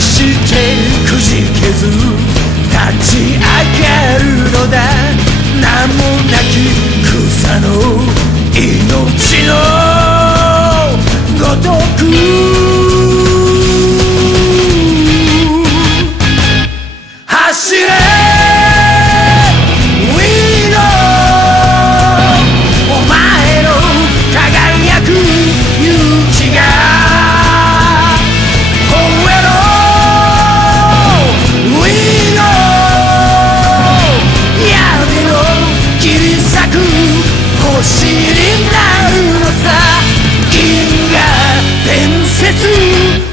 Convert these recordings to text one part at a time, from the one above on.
してくじけず立ち上がるのだ。名もなき草の命のごとく走れ星になるのさ。銀河伝説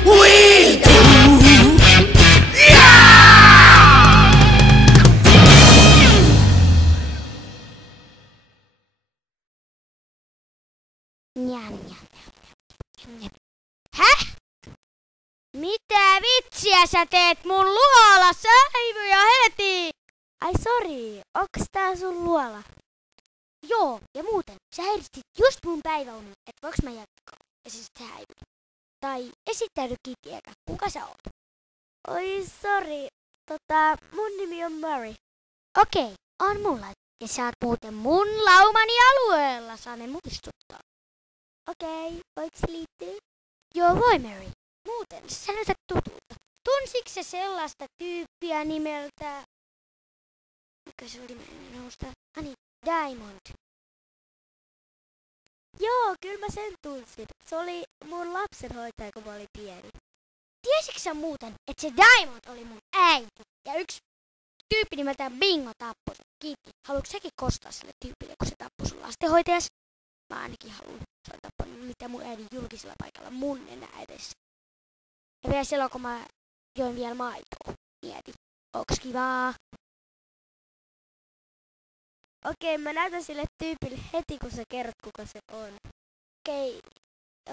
We do Häh? Mitä vitsiä sä teet mun luola? Säilyjä heti! Ai sori, onks tää sun luola? Joo, ja muuten, sä häiritsit just mun päiväunen, et voiks mä jatkaa? Ja siis sä häivyt. Tai esittäydy Kitty-eka, kuka sä oot? Oi sori, mun nimi on Murray. Okei, on mulla. Ja sä oot muuten mun laumani alueella, saanen muistuttaa. Okei, voiks liittyä? Joo, voi Mary. Muuten, sä näytät tutulta. Tunsiks sä sellaista tyyppiä nimeltä... Mikä se oli minusta? Ani, Diamond. Joo, kyllä mä sen tunsin. Se oli mun lapsenhoitaja, kun mä olin pieni. Tiesitkö sä muuten, että se Diamond oli mun äiti? Ja yksi tyyppi nimeltään Bingo tappoi sen. Kiitti. Haluatko säkin kostaa sille tyypille, kun se tappoi sun lastenhoitajas? Mä ainakin haluan. Se on tappanut mitä mun äidin julkisella paikalla mun nenä edessä. Ja vielä silloin, kun mä join vielä maitoa. Mieti. Onks kivaa? Okei, mä näytän sille tyypille heti, kun sä kerrot, kuka se on.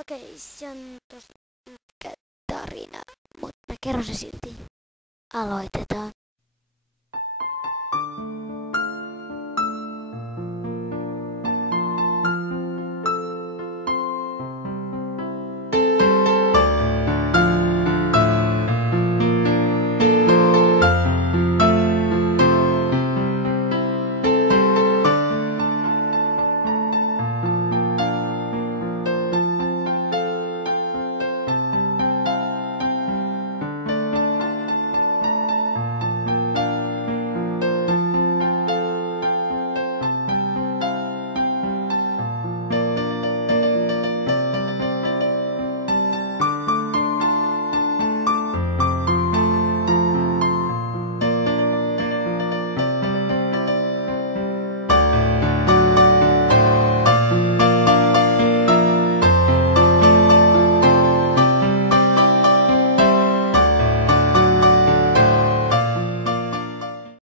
Okei, se on tosi pitkä tarina, mutta mä kerron se silti. Aloitetaan.